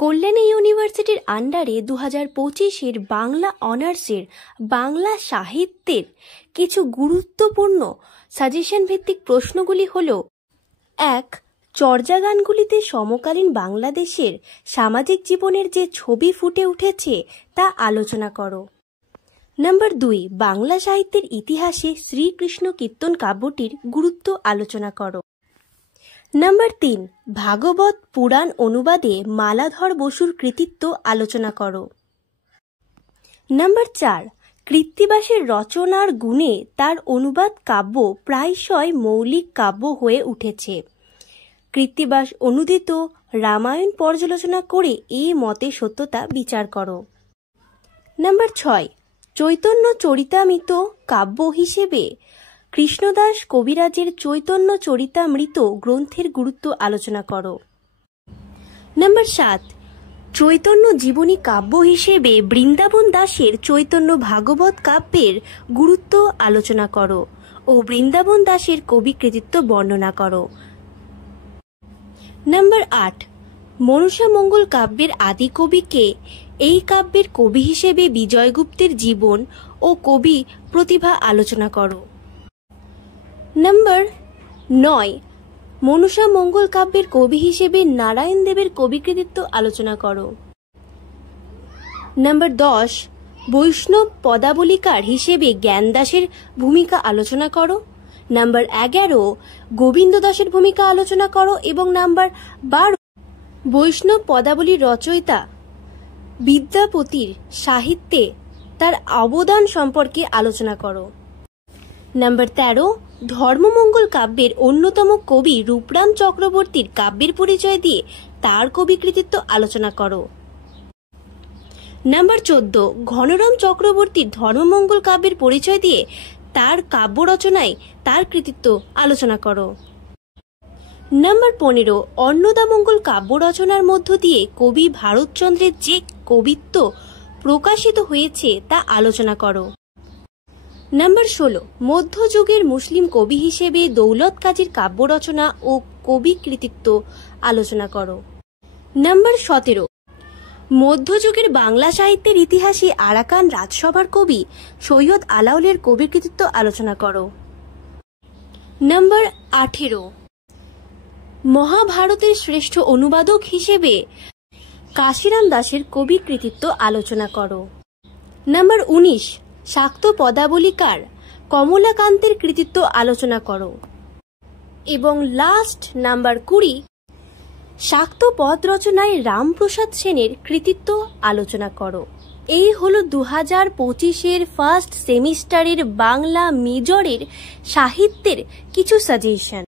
কল্যাণী ইউনিভার্সিটির আন্ডারে 2025-এর বাংলা অনার্সের বাংলা সাহিত্যের কিছু গুরুত্বপূর্ণ সাজেশন ভিত্তিক প্রশ্নগুলি হল: 1. চর্যা গানগুলিতে সমকালীন বাংলাদেশের সামাজিক জীবনের যে ছবি ফুটে উঠেছে তা আলোচনা করো। নাম্বার 2. বাংলা সাহিত্যের ইতিহাসে শ্রীকৃষ্ণ কীর্তন কাব্যটির গুরুত্ব আলোচনা করো। নাম্বার 3. ভাগবত পুরাণ অনুবাদে মালাধর বসুর কৃতিত্ব আলোচনা করো। নাম্বার 4. কৃত্তিবাসের রচনার গুণে তার অনুবাদ কাব্য প্রায়শই মৌলিক কাব্য হয়ে উঠেছে। কৃত্তিবাস অনুদিত রামায়ণ পর্যালোচনা করে এই মতের সত্যতা বিচার করো। নাম্বার 6. চৈতন্য চরিতামৃত কাব্য হিসেবে কৃষ্ণদাস কবিরাজের চৈতন্য চরিতামৃত গ্রন্থের গুরুত্ব আলোচনা করো। নাম্বার 7. চৈতন্য জীবনী কাব্য হিসেবে বৃন্দাবন দাসের চৈতন্য ভাগবত কাব্যের গুরুত্ব আলোচনা করো ও বৃন্দাবন দাসের কবি কৃতিত্ব বর্ণনা করো। নাম্বার 8. মনসা মঙ্গল কাব্যের আদি কবিকে? এই কাব্যের কবি হিসেবে বিজয়গুপ্তের জীবন ও কবি প্রতিভা আলোচনা করো। নাম্বার 9. মনসা মঙ্গল কাব্যের কবি হিসেবে নারায়ণ দেবের কবি কৃতিত্ব আলোচনা করো। নাম্বার 10. বৈষ্ণব পদাবলিকার হিসেবে জ্ঞানদাসের ভূমিকা আলোচনা করো। নাম্বার 11. গোবিন্দ দাসের ভূমিকা আলোচনা করো এবং নাম্বার 12. বৈষ্ণব পদাবলীর রচয়িতা বিদ্যাপতির সাহিত্যে তার অবদান সম্পর্কে আলোচনা করো। নাম্বার 13. ধর্মমঙ্গল কাব্যের অন্যতম কবি রূপরাম চক্রবর্তীর কাব্যের পরিচয় দিয়ে তার কবি কৃতিত্ব আলোচনা করো। নাম্বার 14. ঘনরাম চক্রবর্তীর ধর্মমঙ্গল কাব্যের পরিচয় দিয়ে তার কাব্য রচনায় তার কৃতিত্ব আলোচনা করো। নাম্বার 15. অন্নদামঙ্গল কাব্য রচনার মধ্য দিয়ে কবি ভারতচন্দ্রের যে কবিত্ব প্রকাশিত হয়েছে তা আলোচনা করো। নাম্বার 16. মধ্যযুগের মুসলিম কবি হিসেবে দৌলত কাজীর কাব্য রচনা ও কবি কৃতিত্ব আলোচনা করো। নাম্বার 17. মধ্যযুগের বাংলা সাহিত্যের ইতিহাসে আরাকান রাজসভার কবি সৈয়দ আলাওলের কবি কৃতিত্ব আলোচনা করো। নাম্বার 18. মহাভারতের শ্রেষ্ঠ অনুবাদক হিসেবে কাশিরাম দাসের কবি কৃতিত্ব আলোচনা করো। নাম্বার 19. শাক্ত পদাবলিকার কমলাকান্তের কৃতিত্ব আলোচনা করো। এবং লাস্ট নাম্বার 20. শাক্ত পদ রচনায় রামপ্রসাদ সেনের কৃতিত্ব আলোচনা করো। এই হলো 2025-এর ফার্স্ট সেমিস্টারের বাংলা মেজরের সাহিত্যের কিছু সাজেশন।